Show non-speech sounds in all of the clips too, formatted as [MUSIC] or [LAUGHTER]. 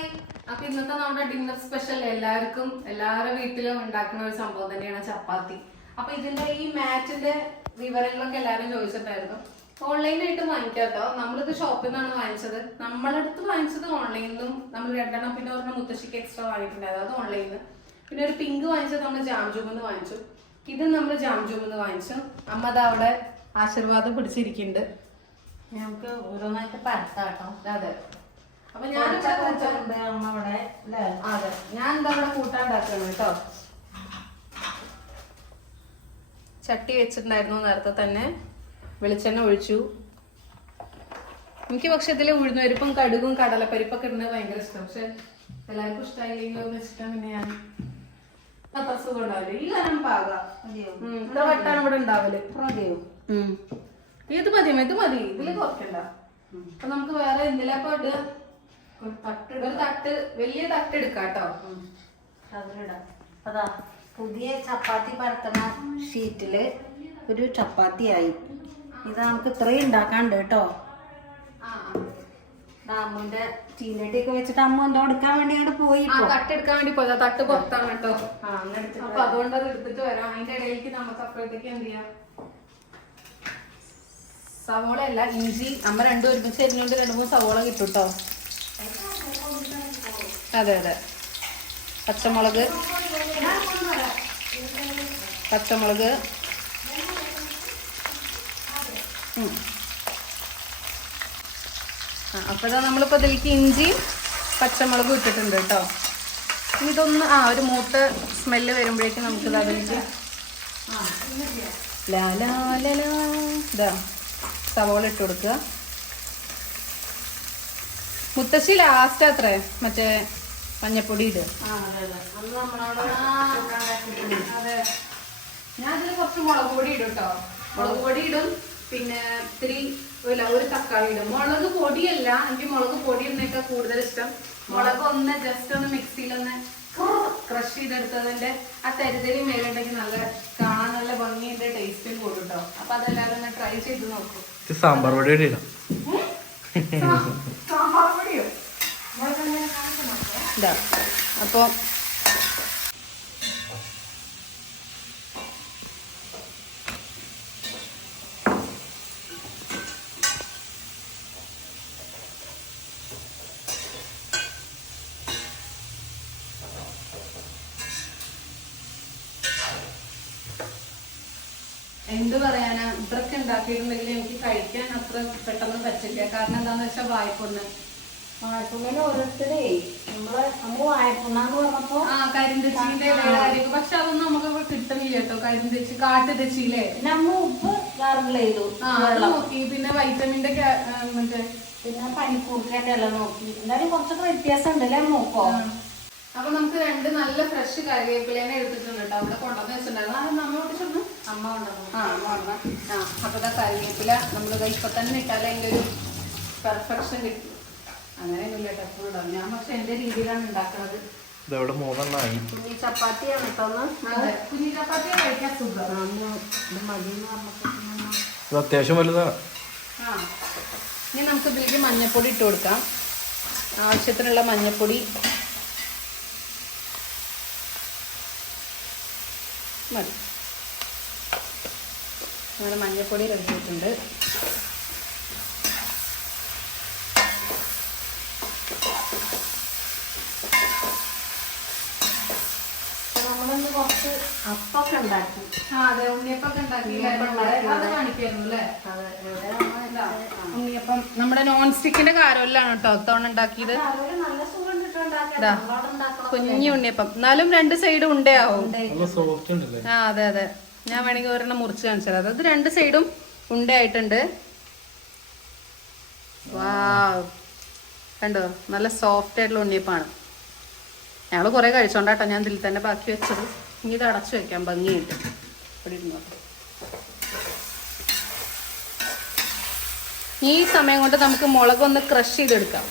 Hi. അപ്പൊ ഇന്നത്തെ നമ്മുടെ ഡിന്നർ സ്പെഷ്യൽ എല്ലാവർക്കും എല്ലാവരുടെ വീട്ടിലും ഉണ്ടാക്കുന്ന ഒരു സംഭവം തന്നെയാണ് ചപ്പാത്തി. അപ്പൊ ഇതിന്റെ ഈ മാറ്റിന്റെ വിവരങ്ങളൊക്കെ എല്ലാവരും ചോദിച്ചിട്ടായിരുന്നു ഓൺലൈനായിട്ട് വാങ്ങിക്കാട്ടോ നമ്മളിത് ഷോപ്പിൽ നിന്നാണ് വാങ്ങിച്ചത്. നമ്മളടുത്ത് വാങ്ങിച്ചത് ഓൺലൈനിൽ നിന്നും നമ്മൾ രണ്ടെണ്ണം പിന്നെ ഒരെണ്ണം മുത്തശ്ശിക്ക് എക്സ്ട്രാ വാങ്ങിയിട്ടുണ്ടായിരുന്നു. അത് ഓൺലൈനിൽ നിന്ന് പിന്നെ ഒരു പിങ്ക് വാങ്ങിച്ചത് നമ്മൾ ജാംജൂമെന്ന് വാങ്ങിച്ചു. ഇത് നമ്മൾ ജാംജൂമെന്ന് വാങ്ങിച്ചു. അമ്മ അത് അവിടെ ആശീർവാദം പിടിച്ചിരിക്കുന്നുണ്ട്. നമുക്ക് ഓരോന്നായിട്ട് പരത്താട്ടോ അതെ. അപ്പൊ ഞാൻ കുറച്ചുണ്ട് അമ്മ ഇവിടെ അല്ലേ അതെ. ഞാൻ എന്താ ഇവിടെ കൂട്ടാണ്ടാക്കണം കേട്ടോ. ചട്ടി വെച്ചിട്ടുണ്ടായിരുന്നു നേരത്തെ തന്നെ. വെളിച്ചെണ്ണ ഒഴിച്ചു. എനിക്ക് പക്ഷെ ഇതിൽ ഉഴുന്നുപരിപ്പും കടുകും കടലപ്പരിപ്പൊക്കെ ഇടുന്നത് ഭയങ്കര ഇഷ്ടം. പക്ഷെ എല്ലാവർക്കും ഇഷ്ടമായില്ലെങ്കിലോ എന്ന് വെച്ചിട്ടാണ് പിന്നെ ഞാൻ അത്ര സുഖം ഉണ്ടാവില്ല ഈ കാര്യം പാകാം. മതിയോ? ഉം, ഇത്ര വട്ടാണ് ഇവിടെ ഉണ്ടാവൽ. മതിയോ? ഉം. ഇത് മതി ഇത് മതി. ഇതിൽ കുറക്കണ്ട. അപ്പൊ നമുക്ക് വേറെ എന്തിനാ ഇടുക ഒരു തട്ട് ഒരു തട്ട് വലിയ തട്ട് എടുക്കാട്ടോ. അതിലിടാം. അതാ പുതിയ ചപ്പാത്തി പരത്തണ ഷീറ്റിൽ ഒരു ചപ്പാത്തിയായി. ഇത് നമുക്ക് ഇത്രയും ഉണ്ടാക്കാണ്ട് കേട്ടോ. അമ്മുന്റെ ചീനട്ടിയൊക്കെ വെച്ചിട്ട് അമ്മ എന്തോ എടുക്കാൻ വേണ്ടി അങ്ങോട്ട് പോയി. തട്ട് എടുക്കാൻ വേണ്ടി പോയതാ. തട്ട് പുറത്താണ് കേട്ടോ. അങ്ങനെ അപ്പൊ അതുകൊണ്ട് അത് എടുത്തിട്ട് വരാം. അതിന്റെ ഇടയിലേക്ക് നമുക്ക് അപ്പോഴത്തേക്ക് എന്ത് ചെയ്യാം? സവോള അല്ല ഇഞ്ചി. അമ്മ രണ്ടും ഒരുമിച്ച് അരിഞ്ഞുകൊണ്ട് രണ്ടു മൂന്ന് സവോള കിട്ടും കേട്ടോ. അതെ അതെ. പച്ചമുളക്. പച്ചമുളക്. ആ അപ്പോൾ ഇതാ നമ്മളിപ്പോ ഇതിലേക്ക് ഇഞ്ചി പച്ചമുളകും ഇട്ടിട്ടുണ്ട് കേട്ടോ. ഇനി ഇതൊന്ന് ആ ഒരു മൂത്ത സ്മെല്ല് വരുമ്പോഴേക്കും നമുക്ക് അതിലേക്ക് സവോള ഇട്ട് കൊടുക്കുക. മുത്തശ്ശി ലാസ്റ്റ് അത്രേ മറ്റേ മഞ്ഞപ്പൊടി ഇട്. ആ അതെ അതെ. അന്ന് നമ്മളവിടെ അതെ. ഞാൻ ഇതിൽ കുറച്ച് മുളക് പൊടി ഇടും കേട്ടോ മുളക് പൊടി ഇടും പിന്നെ ഇത്തിരി ഇല്ല ഒരു തക്കാളി ഇടും. മുളക് പൊടിയല്ല എനിക്ക് മുളക് പൊടി ഇടുന്നേക്കാൾ കൂടുതൽ ഇഷ്ടം. മുളക് ഒന്ന് ജസ്റ്റ് ഒന്ന് മിക്സിയിൽ ഒന്ന് ക്രഷ് ചെയ്തെടുത്തതിന്റെ ആ തരിതരി മേലുണ്ടെങ്കിൽ നല്ല കാണാൻ നല്ല ഭംഗിന്റെ ടേസ്റ്റും കൂടും കേട്ടോ അപ്പൊ അതെല്ലാവരും ഒന്ന് ട്രൈ ചെയ്ത് നോക്കും. ഇത് സാമ്പാർ പൊടി ഇടാം ഇതാ. അപ്പോൾ എന്ത് പറയാനാ? ഇതൊക്കെ ഉണ്ടാക്കിയിട്ടുണ്ടെങ്കിൽ എനിക്ക് കഴിക്കാൻ അത്ര പെട്ടെന്ന് പറ്റില്ല. കാരണം എന്താണെന്ന് വെച്ചാൽ വായ്പൊണ്ണ് വാഴപ്പുണ്ണിന് ഓരോരുത്തരേ. നമ്മൾ അമ്മ വാഴപ്പുണ്ണാന്ന് പറഞ്ഞപ്പോ ആ കരിന്തെച്ചിന്റെ കാര്യമൊക്കെ. പക്ഷെ അതൊന്നും നമുക്ക് കിട്ടുന്നില്ല കേട്ടോ കരിന്തച്ചി കാട്ടു തെച്ചിയില്ലേ നമ്മ ഉപ്പ് ഗാർഗിൾ ചെയ്തു. ആ അത് നോക്കി. പിന്നെ വൈറ്റമിന്റെ മറ്റേ പിന്നെ പനിക്കൂർക്കേന്റെ ഇല നോക്കി. എന്തായാലും കുറച്ചൊക്കെ വ്യത്യാസം ഉണ്ടല്ലേ നോക്കോ. അപ്പൊ നമുക്ക് രണ്ട് നല്ല ഫ്രഷ് കറിവേപ്പിലേനെ എടുത്തിട്ടുണ്ട് കേട്ടോ. അവിടെ കൊണ്ടുവന്ന് വെച്ചിട്ടുണ്ടായിരുന്നു. അത് നമ്മ ഒട്ടിച്ചൊന്ന് അമ്മ കൊണ്ടുവന്നു. ആ കൊണ്ടുവന്ന. ആ അപ്പൊ കറിവേപ്പില നമ്മൾ ഇപ്പൊ തന്നെ ഇട്ടാലേ ഒരു പെർഫെക്ഷൻ കിട്ടും. അങ്ങനെയൊന്നുമില്ല ഞാൻ പക്ഷെ എന്റെ രീതിയിലാണ് ഉണ്ടാക്കുന്നത് ഇതവിടെ ചപ്പാത്തിയാണ് കുഞ്ഞി ചപ്പാത്തി കഴിക്കാൻ സുഖം. അമ്മ ഇത് അത്യാവശ്യം വലുതാ. ആ. ഇനി നമുക്ക് ഇതിലേക്ക് മഞ്ഞപ്പൊടി ഇട്ട് കൊടുക്കാം. ആവശ്യത്തിനുള്ള മഞ്ഞപ്പൊടി. മതി. അങ്ങനെ മഞ്ഞപ്പൊടി റെഡിയായിട്ടുണ്ട് നമ്മളൊന്ന് കുറച്ച് അപ്പൊക്കെ ഉണ്ടാക്കി. ആ അതെ ഉണ്ണിയപ്പൊക്കെ ഉണ്ടാക്കി. അത് കാണിക്കായിരുന്നു അല്ലേ? ഉണ്ണിയപ്പം നമ്മുടെ നോൺ സ്റ്റിക്കിന്റെ കാരോലാണ് കേട്ടോ തവണ ഉണ്ടാക്കിയത് കുഞ്ഞി ഉണ്ണിയപ്പം. എന്നാലും രണ്ട് സൈഡും ഉണ്ടയാവും നല്ല സോഫ്റ്റ് ഉണ്ടല്ലേ? ആ അതെ അതെ. ഞാൻ വേണമെങ്കിൽ ഒരെണ്ണം മുറിച്ച് കാണിച്ചത് അതായത് രണ്ട് സൈഡും ഉണ്ടയായിട്ടുണ്ട് വാ കണ്ടോ? നല്ല സോഫ്റ്റ് ആയിട്ടുള്ള ഉണ്ണിയപ്പാണ്. ഞങ്ങൾ കുറേ കഴിച്ചോണ്ടാട്ടോ ഞാൻ ഇതിൽ തന്നെ ബാക്കി വെച്ചത്. ഇനി ഇത് അടച്ചു വെക്കാം ഭംഗിയായിട്ട്. ഇവിടെ ഇരുന്നോട്ടെ ഈ സമയം കൊണ്ട് നമുക്ക് മുളക് ഒന്ന് ക്രഷ് ചെയ്തെടുക്കാം.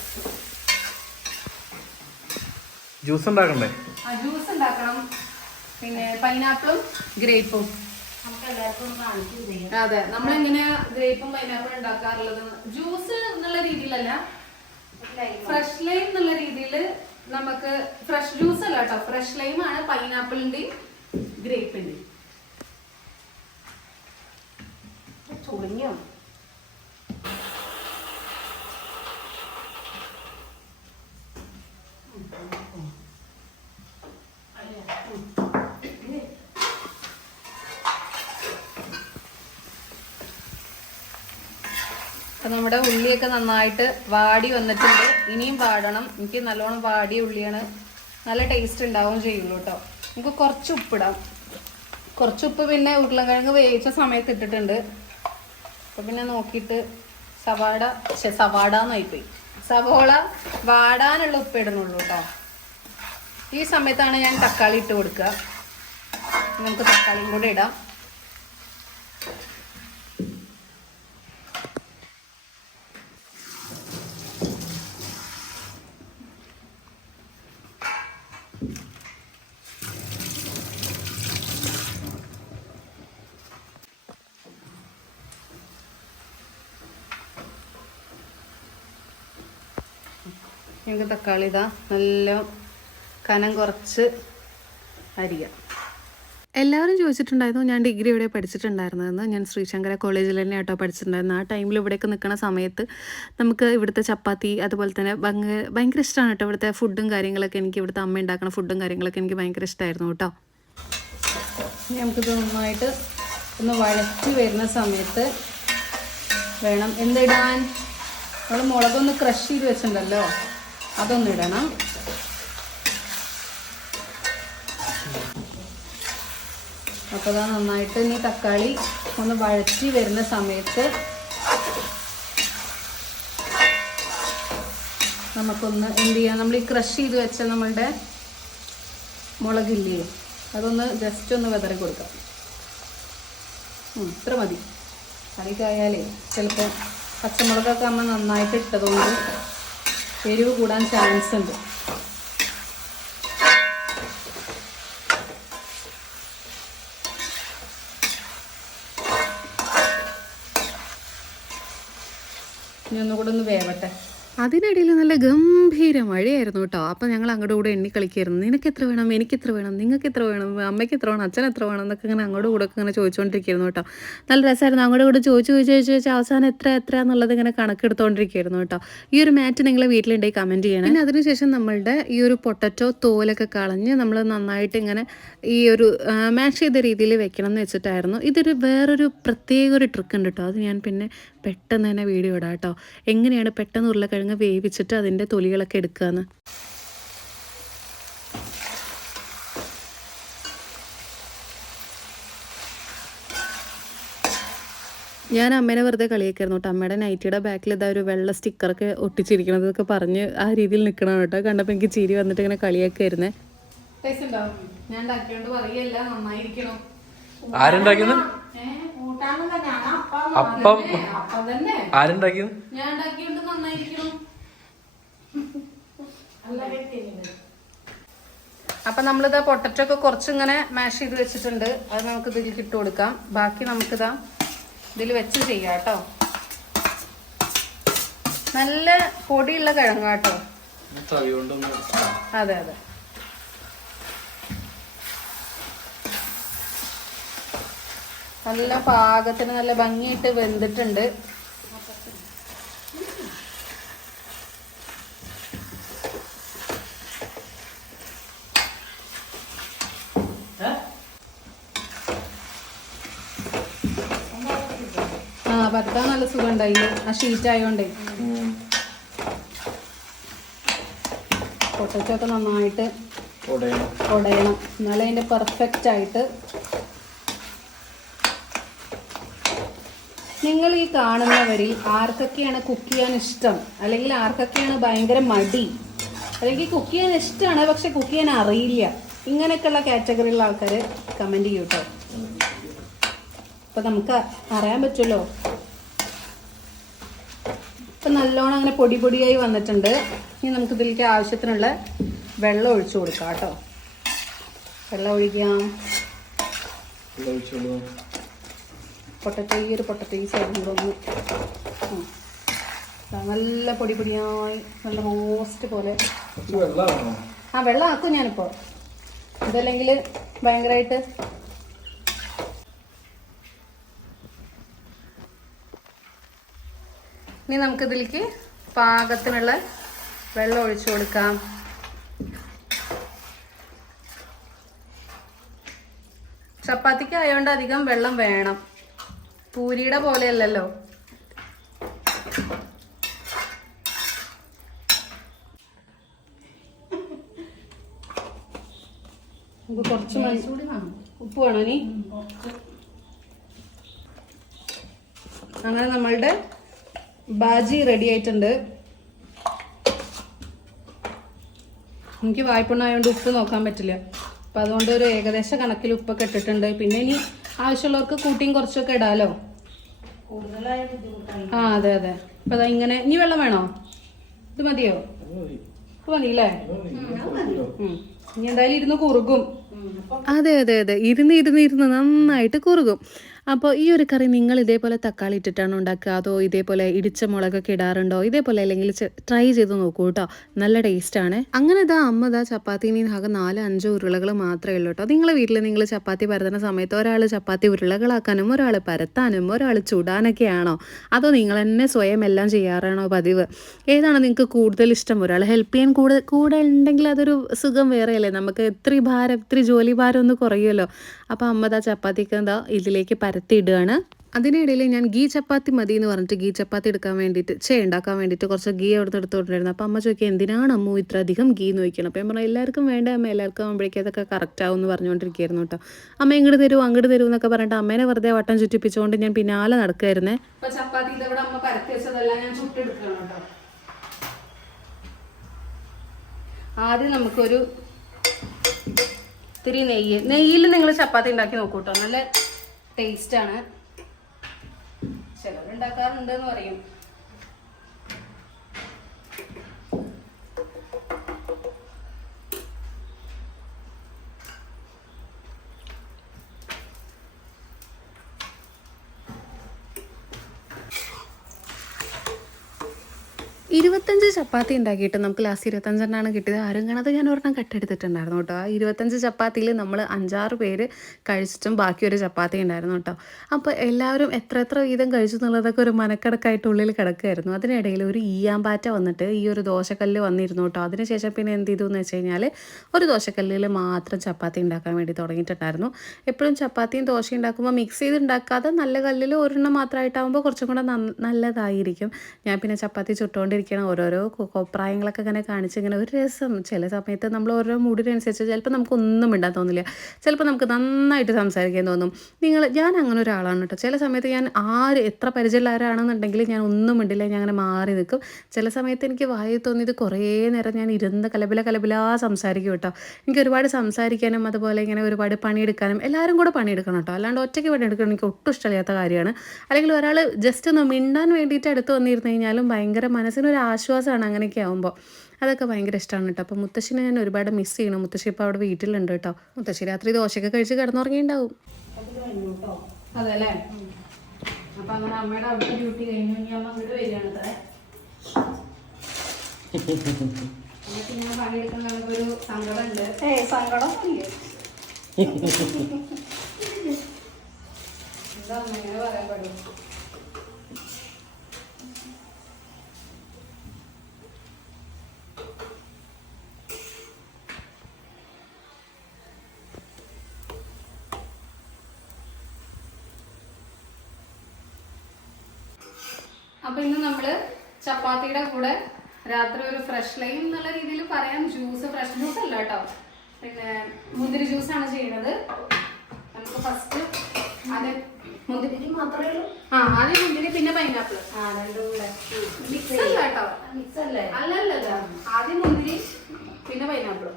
ജ്യൂസ് ഉണ്ടാക്കണ്ടേ? ആ ജ്യൂസ് ഉണ്ടാക്കണം. പിന്നെ പൈനാപ്പിളും ഗ്രേപ്പും. അതെ നമ്മളിങ്ങനെ ഗ്രേപ്പും പൈനാപ്പിളും ഉണ്ടാക്കാറുള്ളത്? ജ്യൂസ് എന്നുള്ള രീതിയിലല്ല. ഫ്രഷ് ലൈം എന്നുള്ള രീതിയിൽ നമുക്ക് ഫ്രഷ് ജ്യൂസ് അല്ല കേട്ടോ ഫ്രഷ് ലൈം ആണ്. പൈനാപ്പിളിന്റെയും ഗ്രേപ്പിന്റെയും ചുളിഞ്ഞോ അപ്പൊ നമ്മുടെ ഉള്ളിയൊക്കെ നന്നായിട്ട് വാടി വന്നിട്ടുണ്ട്. ഇനിയും വാടണം. എനിക്ക് നല്ലോണം വാടിയ ഉള്ളിയാണ്. നല്ല ടേസ്റ്റ് ഉണ്ടാവും ചെയ്യുള്ളൂ കേട്ടോ നമുക്ക് കുറച്ച് ഉപ്പിടാം. കുറച്ച് ഉപ്പ് പിന്നെ ഉരുളക്കിഴങ്ങ് വേവിച്ച സമയത്ത് ഇട്ടിട്ടുണ്ട്. അപ്പം പിന്നെ നോക്കിയിട്ട് സവാട ശ്ശെ, സവാട എന്നായിപ്പോയി സവോള വാടാനുള്ള ഉപ്പ് ഇടണുള്ളൂ കേട്ടോ ഈ സമയത്താണ് ഞാൻ തക്കാളി ഇട്ട് കൊടുക്കുക. നമുക്ക് തക്കാളിയും കൂടെ ഇടാം. ഞങ്ങൾക്ക് തക്കാളി ഇതാ. നല്ല കനം കുറച്ച് അരിയാം. എല്ലാവരും ചോദിച്ചിട്ടുണ്ടായിരുന്നു ഞാൻ ഡിഗ്രി ഇവിടെ പഠിച്ചിട്ടുണ്ടായിരുന്നതെന്ന് ഞാൻ ശ്രീശങ്കര കോളേജിൽ തന്നെ ആട്ടോ പഠിച്ചിട്ടുണ്ടായിരുന്നു ആ ടൈമിൽ ഇവിടെയൊക്കെ നിൽക്കുന്ന സമയത്ത് നമുക്ക് ഇവിടുത്തെ ചപ്പാത്തി അതുപോലെ തന്നെ ഭയങ്കര ഭയങ്കര ഇഷ്ടമാണ് കേട്ടോ ഇവിടുത്തെ ഫുഡും കാര്യങ്ങളൊക്കെ. എനിക്ക് ഇവിടുത്തെ അമ്മ ഉണ്ടാക്കുന്ന ഫുഡും കാര്യങ്ങളൊക്കെ എനിക്ക് ഭയങ്കര ഇഷ്ടമായിരുന്നു കേട്ടോ. നമുക്കിത് നന്നായിട്ട് ഒന്ന് വഴറ്റി വരുന്ന സമയത്ത് വേണം എന്തിടാൻ നമ്മൾ മുളകൊന്ന് ക്രഷ് ചെയ്ത് വെച്ചിട്ടുണ്ടല്ലോ. അതൊന്ന് ഇടണം. അപ്പോൾ അതാ നന്നായിട്ട് ഇനി തക്കാളി ഒന്ന് വഴറ്റി വരുന്ന സമയത്ത് നമുക്കൊന്ന് എന്ത് ചെയ്യാം? നമ്മൾ ഈ ക്രഷ് ചെയ്ത് വെച്ച നമ്മളുടെ മുളകില്ലേ? അതൊന്ന് ജസ്റ്റ് ഒന്ന് വെതറി കൊടുക്കാം. ഇത്ര മതി. കറിക്കായാലേ ചിലപ്പോൾ പച്ചമുളകൊക്കെ നമ്മൾ നന്നായിട്ട് ഇട്ടതുകൊണ്ട് എരിവ് കൂടാൻ ചാൻസ് ഉണ്ട്. ഇനി ഒന്നുകൂടെ ഒന്ന് വേവട്ടെ. അതിനിടയിൽ നല്ല ഗംഭീര മഴയായിരുന്നു കേട്ടോ. അപ്പോൾ ഞങ്ങൾ അങ്ങോട്ട് കൂടെ എണ്ണി കളിക്കായിരുന്നു. നിനക്ക് എത്ര വേണം? എനിക്ക് എത്ര വേണം? നിങ്ങൾക്ക് എത്ര വേണം? അമ്മയ്ക്ക് എത്ര വേണം? അച്ഛൻ എത്ര വേണം? എന്നൊക്കെ ഇങ്ങനെ അങ്ങോട്ട് കൂടെ ഇങ്ങനെ ചോദിച്ചുകൊണ്ടിരിക്കുന്നു കേട്ടോ. നല്ല രസമായിരുന്നു. അങ്ങോട്ട് കൂടെ ചോദിച്ചു ചോദിച്ചു ചോദിച്ചു ചോദിച്ചു അവസാനം എത്ര എത്ര എന്നുള്ളത് ഇങ്ങനെ കണക്കെടുത്തോണ്ടിരിക്കുകയായിരുന്നു കേട്ടോ. ഈ ഒരു മാറ്റ് നിങ്ങൾ വീട്ടിലുണ്ടെങ്കിൽ കമന്റ് ചെയ്യണം. പിന്നെ അതിനുശേഷം നമ്മളുടെ ഈ ഒരു പൊട്ടറ്റോ തോലൊക്കെ കളഞ്ഞ് നമ്മൾ നന്നായിട്ട് ഇങ്ങനെ ഈ ഒരു മാഷ് ചെയ്ത രീതിയിൽ വെക്കണം എന്ന് വെച്ചിട്ടായിരുന്നു. ഇതൊരു വേറൊരു പ്രത്യേക ഒരു ട്രിക്ക് ഉണ്ട് കേട്ടോ. അത് ഞാൻ പിന്നെ പെട്ടെന്ന് തന്നെ വീഡിയോ ഇടാം കേട്ടോ. എങ്ങനെയാണ് പെട്ടെന്ന് ഉരുളക്കിഴങ്ങ് വേവിച്ചിട്ട് അതിന്റെ തൊലികളൊക്കെ എടുക്കുകയെന്ന് ഞാൻ അമ്മേനെ വെറുതെ കളിയാക്കായിരുന്നു കേട്ടോ. അമ്മയുടെ നൈറ്റിയുടെ ബാക്കിൽ ഇതാ ഒരു വെള്ള സ്റ്റിക്കറൊക്കെ ഒട്ടിച്ചിരിക്കണതൊക്കെ പറഞ്ഞ് ആ രീതിയിൽ നിൽക്കണം കേട്ടോ. കണ്ടപ്പോൾ എനിക്ക് ചിരി വന്നിട്ട് ഇങ്ങനെ കളിയൊക്കെ ആയിരുന്നേ ഞാൻ ഉണ്ടാക്കിയോണ്ട് പറയല്ല നന്നായിരിക്കണം. തന്നെയാണ് അപ്പം ആരുണ്ടാക്കിയത്? അപ്പൊ നമ്മളിത് പൊട്ടറ്റോ ഒക്കെ കുറച്ചിങ്ങനെ മാഷ് ചെയ്ത് വെച്ചിട്ടുണ്ട്. അത് നമുക്ക് ഇതിലേക്ക് ഇട്ട് കൊടുക്കാം. ബാക്കി നമുക്കിതാ ഇതിൽ വെച്ച് ചെയ്യാം കേട്ടോ. നല്ല പൊടിയുള്ള കിഴങ്ങ് കേട്ടോ. അതെ അതെ. നല്ല പാകത്തിന് നല്ല ഭംഗിയായിട്ട് വെന്തിട്ടുണ്ട്. ആ ഭർത്താവ് നല്ല സുഖം ഉണ്ടായി ആ ഷീറ്റ് ആയതുകൊണ്ടേ പൊട്ടച്ചൊക്കെ നന്നായിട്ട് ഉടയണം. എന്നാലേ അതിന്റെ പെർഫെക്റ്റ് ആയിട്ട് നിങ്ങൾ ഈ കാണുന്നവരിൽ ആർക്കൊക്കെയാണ് കുക്ക് ചെയ്യാൻ ഇഷ്ടം? അല്ലെങ്കിൽ ആർക്കൊക്കെയാണ് ഭയങ്കര മടി? അല്ലെങ്കിൽ കുക്ക് ചെയ്യാൻ ഇഷ്ടമാണ് പക്ഷെ കുക്ക് ചെയ്യാൻ അറിയില്ല. ഇങ്ങനെയൊക്കെയുള്ള കാറ്റഗറിയിലുള്ള ആൾക്കാർ കമന്റ് ചെയ്യൂട്ടോ കേട്ടോ അപ്പം നമുക്ക് അറിയാൻ പറ്റുമല്ലോ ഇപ്പം നല്ലോണം അങ്ങനെ പൊടി പൊടിയായി വന്നിട്ടുണ്ട്. ഇനി നമുക്ക് ഇതിലേക്ക് ആവശ്യത്തിനുള്ള വെള്ളം ഒഴിച്ചു കൊടുക്കാം കേട്ടോ വെള്ളം ഒഴിക്കാം. പൊട്ടറ്റോ ഈ ഒരു പൊട്ടറ്റോ ഈ സൈഡും കൂടെ ഒന്ന് നല്ല പൊടി പൊടിയായി നല്ല റോസ്റ്റ് പോലെ. ആ വെള്ളം ആക്കും ഞാനിപ്പോൾ ഇതല്ലെങ്കിൽ ഭയങ്കരമായിട്ട് ഇനി നമുക്കിതിലേക്ക് പാകത്തിനുള്ള വെള്ളം ഒഴിച്ചു കൊടുക്കാം. ചപ്പാത്തിക്ക് ആയതുകൊണ്ട് അധികം വെള്ളം വേണം. പൂരിയുടെ പോലെയല്ലല്ലോ. നമുക്ക് കുറച്ച്. ഉപ്പ് വേണോ നീ അങ്ങനെ നമ്മളുടെ ബാജി റെഡി ആയിട്ടുണ്ട്. എനിക്ക് വായ്പണ്ണായതുകൊണ്ട് ഉപ്പ് നോക്കാൻ പറ്റില്ല. അപ്പം അതുകൊണ്ട് ഒരു ഏകദേശ കണക്കിൽ ഉപ്പൊക്കെ ഇട്ടിട്ടുണ്ട്. പിന്നെ ഇനി ആവശ്യമുള്ളവർക്ക് കൂട്ടിയും കുറച്ചൊക്കെ ഇടാലോ? ആ അതെ അതെ. അപ്പൊ അതാ ഇങ്ങനെ. ഇനി വെള്ളം വേണോ? ഇത് മതിയോ? ഇത് മതിയല്ലേ? ഉം. ഇനി എന്തായാലും ഇരുന്ന് കുറുകും. അതെ അതെ അതെ. ഇരുന്ന് ഇരുന്ന് ഇരുന്ന് നന്നായിട്ട് കുറുകും. അപ്പോൾ ഈ ഒരു കറി നിങ്ങൾ ഇതേപോലെ തക്കാളി ഇട്ടിട്ടാണ് ഉണ്ടാക്കുക? അതോ ഇതേപോലെ ഇടിച്ച മുളകൊക്കെ ഇടാറുണ്ടോ? ഇതേപോലെ അല്ലെങ്കിൽ ട്രൈ ചെയ്ത് നോക്കൂ കേട്ടോ. നല്ല ടേസ്റ്റാണ് അങ്ങനെ ഇതാ അമ്മ ഇതാ ചപ്പാത്തി ഇനി ആകെ നാല് അഞ്ചോ ഉരുളകൾ മാത്രമേ ഉള്ളൂ കേട്ടോ. നിങ്ങളെ വീട്ടിൽ നിങ്ങൾ ചപ്പാത്തി പരത്തുന്ന സമയത്ത് ഒരാൾ ചപ്പാത്തി ഉരുളകളാക്കാനും ഒരാൾ പരത്താനും ഒരാൾ ചുടാനൊക്കെയാണോ അതോ നിങ്ങൾ തന്നെ സ്വയം എല്ലാം ചെയ്യാറാണോ പതിവ്? ഏതാണ് നിങ്ങൾക്ക് കൂടുതൽ ഇഷ്ടം? ഒരാൾ ഹെൽപ്പ് ചെയ്യാൻ കൂടെ കൂടെ ഉണ്ടെങ്കിൽ അതൊരു സുഖം വേറെയല്ലേ? നമുക്ക് എത്ര ഭാരം ഇത്തിരി ജോലി ഭാരം ഒന്ന് കുറയുമല്ലോ. അപ്പോൾ അമ്മ ദാ ചപ്പാത്തിക്ക് എന്താ ഇതിലേക്ക് പരത്തി ഇടുകയാണ്. അതിനിടയിൽ ഞാൻ ഗീ ചപ്പാത്തി മതി എന്ന് പറഞ്ഞിട്ട് ഗീ ചപ്പാത്തി എടുക്കാൻ വേണ്ടിയിട്ട് ചേ ഉണ്ടാക്കാൻ വേണ്ടിയിട്ട് കുറച്ച് ഗീ അവിടെ നിന്ന് എടുത്തുകൊണ്ടിരുന്നു. അപ്പോൾ അമ്മ ചോദിക്കുക എന്തിനാണ് അമ്മ ഇത്ര അധികം ഗീ എന്ന് ചോദിക്കണം? അപ്പോൾ ഞാൻ പറഞ്ഞു എല്ലാവർക്കും വേണ്ട അമ്മ എല്ലാവർക്കും ആകുമ്പോഴേക്കും അതൊക്കെ കറക്റ്റ് ആവും എന്ന് പറഞ്ഞുകൊണ്ടിരിക്കുകയായിരുന്നു കേട്ടോ. അമ്മ ഇങ്ങോട്ട് തരൂ അങ്ങോട്ട് തരൂ എന്നൊക്കെ പറഞ്ഞിട്ട് അമ്മേനെ വെറുതെ വട്ടം ചുറ്റിപ്പിച്ചുകൊണ്ട് ഞാൻ പിന്നാലെ നടക്കുമായിരുന്നേ ചപ്പാത്തി അമ്മ പരത്തി ഞാൻ ആദ്യം നമുക്കൊരു ഇത്തിരി നെയ്യ്. നെയ്യിൽ നിങ്ങൾ ചപ്പാത്തി ഉണ്ടാക്കി നോക്കൂ കേട്ടോ നല്ല ടേസ്റ്റ് ആണ്. ചിലരുണ്ടാക്കാറുണ്ട് എന്ന് പറയും. ഇരുപത്തഞ്ച് ചപ്പാത്തി ഉണ്ടാക്കിയിട്ട് നമുക്ക് ലാസ്റ്റ് ഇരുപത്തഞ്ചെണ്ണാണ് കിട്ടിയത്. ആരും കാണാതെ ഞാൻ ഒരെണ്ണം കട്ടെടുത്തിട്ടുണ്ടായിരുന്നു കേട്ടോ. ആ ഇരുപത്തഞ്ച് ചപ്പാത്തിയിൽ നമ്മൾ അഞ്ചാറ് പേര് കഴിച്ചിട്ടും ബാക്കി ഒരു ചപ്പാത്തി ഉണ്ടായിരുന്നു കേട്ടോ. അപ്പോൾ എല്ലാവരും എത്ര എത്ര വീതം കഴിച്ചു എന്നുള്ളതൊക്കെ ഒരു മനക്കടക്കായിട്ട് ഉള്ളിൽ കിടക്കുമായിരുന്നു അതിനിടയിൽ ഒരു ഈയാമ്പാറ്റ വന്നിട്ട് ഈ ഒരു ദോശക്കല്ല് വന്നിരുന്നു കേട്ടോ. അതിനുശേഷം പിന്നെ എന്ത് ചെയ്തു എന്ന് വെച്ച് കഴിഞ്ഞാൽ ഒരു ദോശക്കല്ലിൽ മാത്രം ചപ്പാത്തി ഉണ്ടാക്കാൻ വേണ്ടി തുടങ്ങിയിട്ടുണ്ടായിരുന്നു. എപ്പോഴും ചപ്പാത്തിയും ദോശയും ഉണ്ടാക്കുമ്പോൾ മിക്സ് ചെയ്ത് ഉണ്ടാക്കാതെ നല്ല കല്ലിൽ ഒരെണ്ണം മാത്രമായിട്ടാകുമ്പോൾ കുറച്ചും കൂടെ നല്ലതായിരിക്കും. ഞാൻ പിന്നെ ചപ്പാത്തി ചുട്ടുകൊണ്ടിരിക്കണം ഓരോരോ കോപ്രായങ്ങളൊക്കെ ഇങ്ങനെ കാണിച്ച് ഇങ്ങനെ ഒരു രസം. ചില സമയത്ത് നമ്മൾ ഓരോ മൂഡിനനുസരിച്ച് ചിലപ്പോൾ നമുക്കൊന്നും ഇണ്ടാൻ തോന്നില്ല. ചിലപ്പോൾ നമുക്ക് നന്നായിട്ട് സംസാരിക്കാൻ തോന്നും. നിങ്ങൾ ഞാൻ അങ്ങനെ ഒരാളാണ് കേട്ടോ. ചില സമയത്ത് ഞാൻ ആര് എത്ര പരിചയമുള്ളവരാണെന്നുണ്ടെങ്കിൽ ഞാൻ ഒന്നും മിണ്ടില്ല ഞാൻ അങ്ങനെ മാറി നിൽക്കും. ചില സമയത്ത് എനിക്ക് വായി തോന്നിയത് കുറേ നേരം ഞാൻ ഇരുന്ന് കലബില കലബില സംസാരിക്കും കേട്ടോ. എനിക്ക് ഒരുപാട് സംസാരിക്കാനും അതുപോലെ ഇങ്ങനെ ഒരുപാട് പണിയെടുക്കാനും എല്ലാവരും കൂടെ പണിയെടുക്കണം കേട്ടോ. അല്ലാണ്ട് ഒറ്റയ്ക്ക് പണിയെടുക്കണം എനിക്ക് ഒട്ടും ഇഷ്ടമില്ലാത്ത കാര്യമാണ്. അല്ലെങ്കിൽ ഒരാൾ ജസ്റ്റ് ഒന്ന് മിണ്ടാൻ വേണ്ടിയിട്ട് അടുത്ത് വന്നിരുന്നു കഴിഞ്ഞാലും ഭയങ്കര മനസ്സിനൊരു ആശ്വാസമാണ് അങ്ങനെയൊക്കെ ആകുമ്പോൾ അതൊക്കെ ഭയങ്കര ഇഷ്ടമാണ് കേട്ടോ. അപ്പോൾ മുത്തശ്ശിനെ ഞാൻ ഒരുപാട് മിസ് ചെയ്യണം. മുത്തശ്ശി ഇപ്പോൾ അവിടെ വീട്ടിലുണ്ട് കേട്ടോ. മുത്തശ്ശി രാത്രി ദോശയൊക്കെ കഴിച്ച് കിടന്നുറങ്ങിയിട്ടുണ്ടാവും. അത് കഴിഞ്ഞു അതെ അല്ലേ അപ്പൊ അങ്ങനെ അമ്മയുടെ അവിടുത്തെ ഡ്യൂട്ടി കഴിഞ്ഞു. ഇനി അമ്മ അങ്ങോട്ട് വരികയാണ് അത്രേ എന്നിട്ട് ഞാൻ പണിയെടുക്കുന്ന കണ്ടപ്പോ ഒരു സങ്കടമുണ്ട്. ഏയ് സങ്കടമൊന്നുമില്ല. [LAUGHS] എന്താ അമ്മ പറയാൻ പാടും അപ്പൊ ഇന്ന് നമ്മൾ ചപ്പാത്തിയുടെ കൂടെ രാത്രി ഒരു ഫ്രഷ് ലൈം എന്നുള്ള രീതിയിൽ പറയാം. ജ്യൂസ് ഫ്രഷ് ജ്യൂസ് അല്ല കേട്ടോ. പിന്നെ മുന്തിരി ആണ് ചെയ്യുന്നത്. നമുക്ക് ഫസ്റ്റ് അത് മുന്തിരി മാത്രമേ ഉള്ളൂ. ആ ആദ്യം മുന്തിരി പിന്നെ പൈനാപ്പിൾ ആ രണ്ടും കൂടെ. മിക്സ് അല്ല കേട്ടോ. മിക്സ് അല്ലേ അല്ല? അല്ല അല്ല ആദ്യം മുന്തിരി പിന്നെ പൈനാപ്പിൾ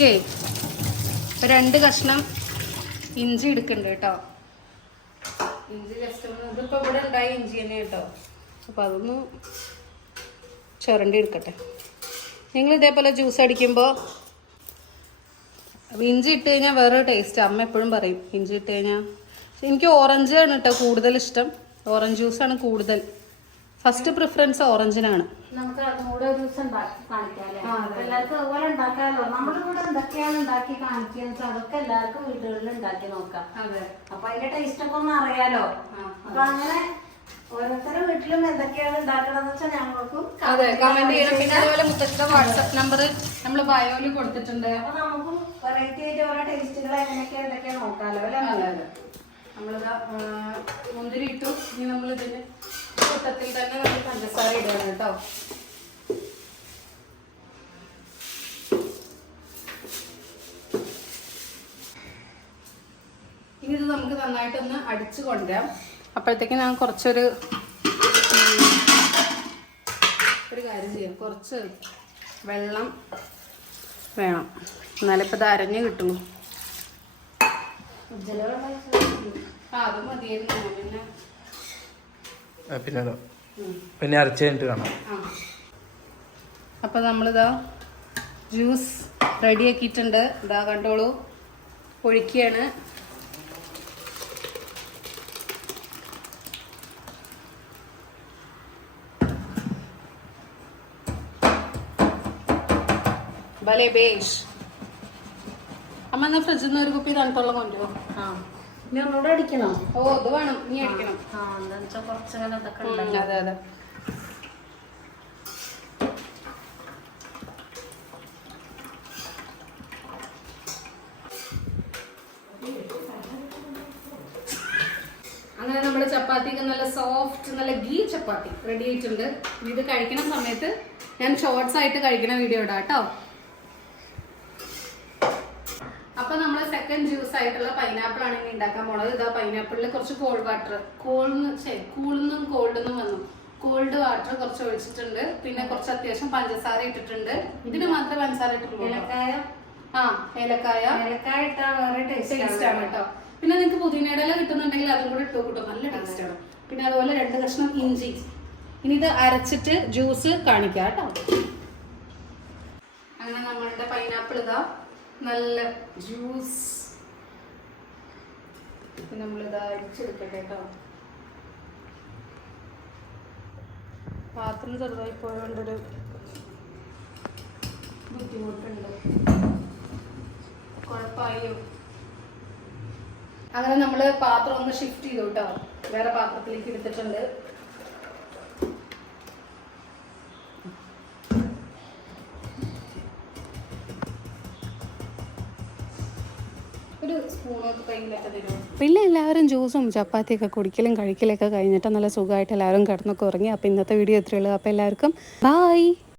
ഇതിലേക്കേ രണ്ട് കഷ്ണം ഇഞ്ചി എടുക്കുന്നുണ്ട് കേട്ടോ. ഇഞ്ചി ജസ്റ്റ് ഇതിപ്പോ ഇവിടെ ഉണ്ടായ ഇഞ്ചി തന്നെ കേട്ടോ. അപ്പൊ അതൊന്ന് ചുരണ്ടി എടുക്കട്ടെ നിങ്ങൾ ഇതേപോലെ ജ്യൂസ് അടിക്കുമ്പോൾ ഇഞ്ചി ഇട്ട് കഴിഞ്ഞാൽ വേറൊരു ടേസ്റ്റ് അമ്മ എപ്പോഴും പറയും ഇഞ്ചി ഇട്ട് കഴിഞ്ഞാൽ എനിക്ക് ഓറഞ്ച് ആണ് കേട്ടോ കൂടുതൽ ഇഷ്ടം. ഓറഞ്ച് ജ്യൂസാണ് കൂടുതൽ. ഫസ്റ്റ് പ്രിഫറൻസ് ഓറഞ്ചിനാണ് നമുക്ക് ഒരു ദിവസം ഉണ്ടാക്കി എല്ലാവർക്കും അതുപോലെ ഉണ്ടാക്കാമല്ലോ. നമ്മുടെ കൂടെ എന്തൊക്കെയാണ് ഉണ്ടാക്കി കാണിക്കുക അതൊക്കെ എല്ലാവർക്കും വീടുകളിൽ ഉണ്ടാക്കി നോക്കാം. അപ്പൊ അതിന്റെ ടേസ്റ്റ് ഒക്കെ ഒന്ന് അറിയാലോ. അപ്പൊ അങ്ങനെ ഓരോരുത്തരുടെ വീട്ടിലും എന്തൊക്കെയാണ് ഉണ്ടാക്കണമെന്ന് വെച്ചാൽ ഞങ്ങൾക്കും അതെ കമന്റ് ചെയ്യണം. പിന്നെ അതുപോലെ മുത്തച്ഛന്റെ വാട്സപ്പ് നമ്പർ നമ്മൾ ബയോയിൽ കൊടുത്തിട്ടുണ്ട്. അപ്പൊ നമുക്കും വെറൈറ്റി ആയിട്ട് ഓരോ ടേസ്റ്റുകൾ എങ്ങനെയൊക്കെ എന്തൊക്കെയാ നോക്കാലോ അല്ലേ? നമ്മളിതാ മുന്തിരി ഇട്ടു. ഇനി നമ്മൾ ഇതിന് കൂട്ടത്തിൽ തന്നെ നമ്മൾ പഞ്ചസാര ഇടുകയാണ് കേട്ടോ. ഇനി ഇത് നമുക്ക് നന്നായിട്ടൊന്ന് അടിച്ചു കൊണ്ടുവരാം. അപ്പോഴത്തേക്ക് ഞാൻ കുറച്ചൊരു ഒരു കാര്യം ചെയ്യാം. കുറച്ച് വെള്ളം വേണം. എന്നാലും ഇപ്പം ഇത് അരഞ്ഞ് കിട്ടുള്ളൂ. ആ അത് മതിയായിരുന്നു. പിന്നെ ആ, പിന്നെ അരച്ച് കഴിഞ്ഞിട്ട് കാണാം. അപ്പോൾ നമ്മളിതാ ജ്യൂസ് റെഡിയാക്കിയിട്ടുണ്ട്. ഇതാ കണ്ടോളൂ. ഒഴിക്കുകയാണ് ഭലേ ബേഷ് അമ്മ എന്നാ ഫ്രിഡ്ജിൽ നിന്ന് ഒരു കുപ്പി തണുത്തുള്ള കൊണ്ടുപോകും ആ. ഇനി ഒന്നുകൂടെ അടിക്കണോ. ഓ ഇത് വേണം. നീ അടിക്കണം. ആ എന്താ വെച്ചാൽ കുറച്ചങ്ങനെ ഇതൊക്കെ ഉണ്ടല്ലോ അതെ അതെ. അങ്ങനെ നമ്മുടെ ചപ്പാത്തിക്ക് നല്ല സോഫ്റ്റ് നല്ല ഗീ ചപ്പാത്തി റെഡി ആയിട്ടുണ്ട്. ഇത് കഴിക്കുന്ന സമയത്ത് ഞാൻ ഷോർട്സ് ആയിട്ട് കഴിക്കുന്ന വീഡിയോ ഇടാം കേട്ടോ അപ്പൊ നമ്മൾ സെക്കൻഡ് ജ്യൂസ് ആയിട്ടുള്ള പൈനാപ്പിൾ ആണ് ഇനി ഉണ്ടാക്കാൻ പോണത് ഇതാ പൈനാപ്പിളിൽ കുറച്ച് കോൾഡ് വാട്ടർ കോൾന്ന് ശരി കൂളിന്നും കോൾഡെന്നും വന്നു. കോൾഡ് വാട്ടർ കുറച്ച് ഒഴിച്ചിട്ടുണ്ട്. പിന്നെ കുറച്ച് അത്യാവശ്യം പഞ്ചസാര ഇട്ടിട്ടുണ്ട്. ഇതിന് മാത്രമേ പഞ്ചസാര ഇട്ടിട്ടുള്ളൂ ഏലക്കായ? ആ ഏലക്കായ. ഏലക്കായ ഇട്ടാ വേറെ ടേസ്റ്റ് ടേസ്റ്റ് ആണ് കേട്ടോ. പിന്നെ നിങ്ങൾക്ക് പുതിനയുടെ ഇല കിട്ടുന്നുണ്ടെങ്കിൽ അതും കൂടെ ഇട്ടു കിട്ടും. നല്ല ടേസ്റ്റ് ആണ്. പിന്നെ അതുപോലെ രണ്ട് കഷ്ണം ഇഞ്ചി. ഇനി ഇത് അരച്ചിട്ട് ജ്യൂസ് കാണിക്കാം കേട്ടോ. അങ്ങനെ നമ്മളുടെ പൈനാപ്പിൾ ഇതാ നല്ല ജ്യൂസ് നമ്മളിതാ അടിച്ചെടുക്കട്ടെ കേട്ടോ. പാത്രം ചെറുതായി പോയോണ്ടൊരു ബുദ്ധിമുട്ടുണ്ട്. കുഴപ്പമായോ അങ്ങനെ നമ്മൾ പാത്രം ഒന്ന് ഷിഫ്റ്റ് ചെയ്തു കേട്ടോ. വേറെ പാത്രത്തിലേക്ക് എടുത്തിട്ടുണ്ട്. ഒരു സ്പൂണൊക്കെ കയ്യിലൊക്കെ തരുമോ? പിന്നെ എല്ലാവരും ജ്യൂസും ചപ്പാത്തിയൊക്കെ കുടിക്കലും കഴിക്കലൊക്കെ കഴിഞ്ഞിട്ട് നല്ല സുഖമായിട്ട് എല്ലാവരും കിടന്നൊക്കെ ഉറങ്ങി. അപ്പോൾ ഇന്നത്തെ വീഡിയോ ഇത്രയുള്ളൂ അപ്പോൾ എല്ലാവർക്കും ബായ്